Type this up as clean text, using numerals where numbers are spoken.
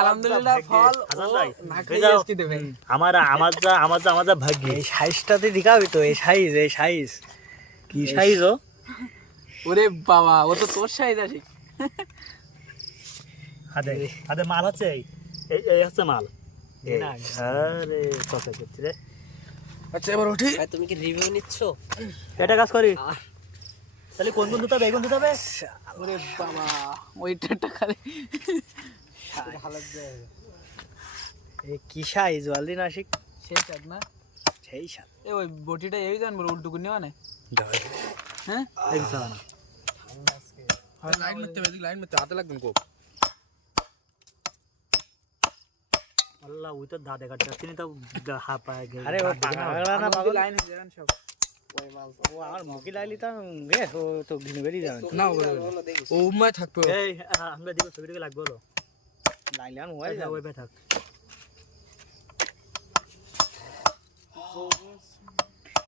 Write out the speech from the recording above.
আলহামদুলিল্লাহ ফল না খেয়ে আজকে দেবেন আমার যা ভাগ্য। এই সাইজটাতে দেখাবি তো, এই সাইজ কি সাইজ ও? ওরে বাবা, ও তো তোর সাইজ আছে। হাতে মাল আছে, এই হচ্ছে মাল। আরে কথা করছি রে। আচ্ছা এবার উঠি। তুমি কি রিভিউ নিচ্ছ? এটা কাজ করি তাহলে কোন দিতে হবে, কোন দিতে হবে? ওরে বাবা, ওইটা খালি কি সাইজ ওয়ালি নাসিক, শেষ এক না সেই সাইজ। এ ওই বটিটা এই জান বড় উল্টো করে মানে হ্যাঁ এই চালা না লাইন মতে হাতে লাগবে কো। আল্লাহ ওই তো দাদা কাটতে তিনি তো হাঁপায় গেল। আরে ও পাগলা না পাগল, লাইন হয়ে যাবেন সব। ওই মাল ও আমার মুখি লাইলি তো গে ও তো ঘিনে বেরি যাবে না ও উম্মায় থাকবে। এই আমরা দিব ছবিটাকে লাগবে হলো লাইলান ওই ওই ভাই থাক।